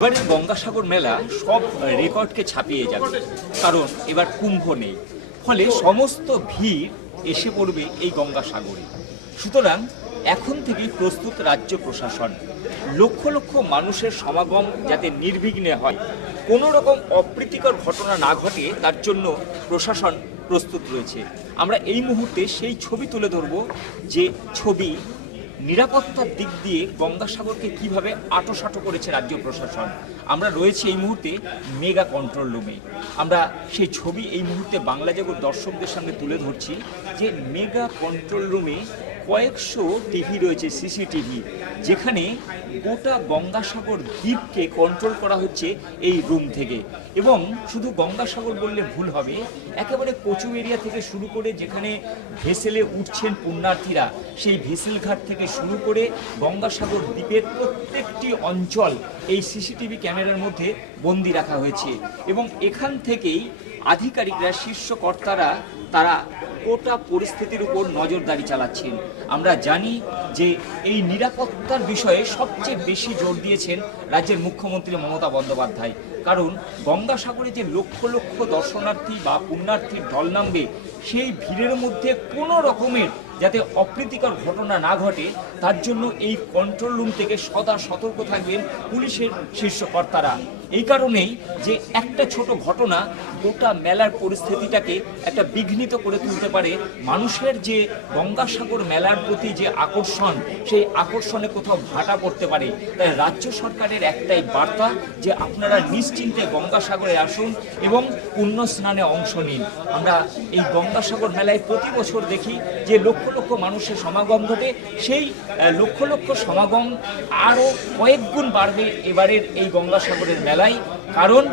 এবারে গঙ্গাসাগর মেলা সব রেকর্ডকে ছাপিয়ে যাবে, কারণ এবার কুম্ভ নেই, ফলে সমস্ত ভিড় এসে পড়বে এই গঙ্গাসাগরে। সুতরাং এখন থেকেই প্রস্তুত রাজ্য প্রশাসন, লক্ষ লক্ষ মানুষের সমাগম যাতে নির্বিঘ্নে হয়, কোনো রকম অপ্রীতিকর ঘটনা না ঘটে তার জন্য প্রশাসন প্রস্তুত রয়েছে। আমরা এই মুহূর্তে সেই ছবি তুলে ধরব, যে ছবি নিরাপত্তার দিক দিয়ে গঙ্গাসাগরকে কিভাবে আঁটোসাঁটো করেছে রাজ্য প্রশাসন। আমরা রয়েছি এই মুহূর্তে মেগা কন্ট্রোল রুমে। আমরা সেই ছবি এই মুহূর্তে বাংলা জগৎ দর্শকদের সামনে তুলে ধরছি, যে মেগা কন্ট্রোল রুমে কয়েকশো টিভি রয়েছে, সিসিটিভি, যেখানে গোটা গঙ্গাসাগর দ্বীপকে কন্ট্রোল করা হচ্ছে এই রুম থেকে। এবং শুধু গঙ্গাসাগর বললে ভুল হবে, একেবারে কচু এরিয়া থেকে শুরু করে যেখানে ভেসেলে উঠছেন পুণ্যার্থীরা, সেই ভেসেল ঘাট থেকে শুরু করে গঙ্গাসাগর দ্বীপের প্রত্যেকটি অঞ্চল এই সিসিটিভি ক্যামেরার মধ্যে বন্দি রাখা হয়েছে। এবং এখান থেকেই আধিকারিকরা, শীর্ষ কর্তারা, তারা গোটা পরিস্থিতির উপর নজরদারি চালাচ্ছেন। আমরা জানি যে এই নিরাপত্তার বিষয়ে সবচেয়ে বেশি জোর দিয়েছেন রাজ্যের মুখ্যমন্ত্রী মমতা বন্দ্যোপাধ্যায়, কারণ গঙ্গাসাগরে যে লক্ষ লক্ষ দর্শনার্থী বা পুণ্যার্থীর ঢল নামবে, সেই ভিড়ের মধ্যে কোনো রকমের যাতে অপ্রীতিকর ঘটনা না ঘটে তার জন্য এই কন্ট্রোল রুম থেকে সদা সতর্ক থাকবেন পুলিশের শীর্ষ কর্তারা। এই কারণেই যে একটা ছোট ঘটনা গোটা মেলার পরিস্থিতিটাকে একটা বিঘ্নিত করে তুলতে পারে। মানুষের যে গঙ্গাসাগর মেলার প্রতি যে আকর্ষণ, সেই আকর্ষণে কোথাও ভাটা পড়তে পারে। তাই রাজ্য সরকারের একটাই বার্তা, যে আপনারা নিশ্চিন্তে গঙ্গাসাগরে আসুন এবং পুণ্য স্নানে অংশ নিন। আমরা এই গঙ্গাসাগর মেলায় প্রতি বছর দেখি যে লক্ষ লক্ষ মানুষের সমাগম ঘটে, সেই লক্ষ লক্ষ সমাগম আরও কয়েক গুণ বাড়বে এবারের এই গঙ্গাসাগরের মেলায়, কারণ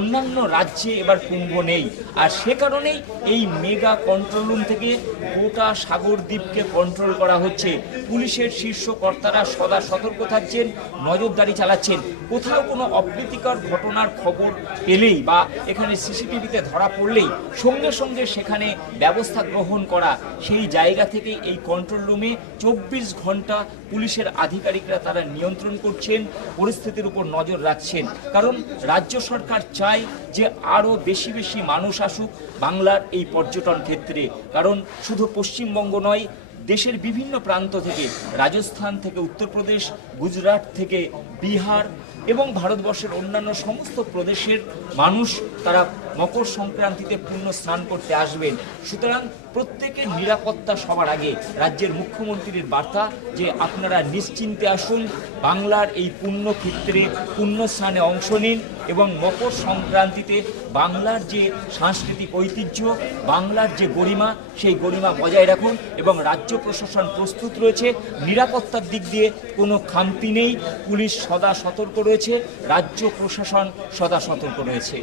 অন্যান্য রাজ্যে এবার কুম্ভ নেই। আর সে কারণেই এই মেগা কন্ট্রোল রুম থেকে গোটা সাগর দ্বীপকে কন্ট্রোল করা হচ্ছে। পুলিশের শীর্ষ কর্তারা সদা সতর্ক থাকছেন, নজরদারি চালাচ্ছেন। কোথাও কোনো অপ্রীতিকর ঘটনার খবর পেলেই বা এখানে সিসিটিভিতে ধরা পড়লেই সঙ্গে সঙ্গে সেখানে ব্যবস্থা গ্রহণ করা, সেই জায়গা থেকে এই কন্ট্রোল রুমে 24 ঘন্টা পুলিশের আধিকারিকরা তারা নিয়ন্ত্রণ করছেন, পরিস্থিতির উপর নজর রাখছেন। কারণ রাজ্য সরকার চাই যে আরও বেশি বেশি মানুষ আসুক বাংলার এই পর্যটন ক্ষেত্রে। কারণ শুধু পশ্চিমবঙ্গ নয়, দেশের বিভিন্ন প্রান্ত থেকে, রাজস্থান থেকে উত্তরপ্রদেশ, গুজরাট থেকে বিহার এবং ভারতবর্ষের অন্যান্য সমস্ত প্রদেশের মানুষ তারা মকর সংক্রান্তিতে পুণ্য স্নান করতে আসবেন। সুতরাং প্রত্যেকের নিরাপত্তা সবার আগে। রাজ্যের মুখ্যমন্ত্রীর বার্তা, যে আপনারা নিশ্চিন্তে আসুন, বাংলার এই পুণ্য ক্ষেত্রে পুণ্য স্নানে অংশ নিন এবং মকর সংক্রান্তিতে বাংলার যে সাংস্কৃতিক ঐতিহ্য, বাংলার যে গরিমা, সেই গরিমা বজায় রাখুন। এবং রাজ্য প্রশাসন প্রস্তুত রয়েছে, নিরাপত্তার দিক দিয়ে কোনো খামতি নেই। পুলিশ সদা সতর্ক রয়েছে, রাজ্য প্রশাসন সদা সতর্ক রয়েছে।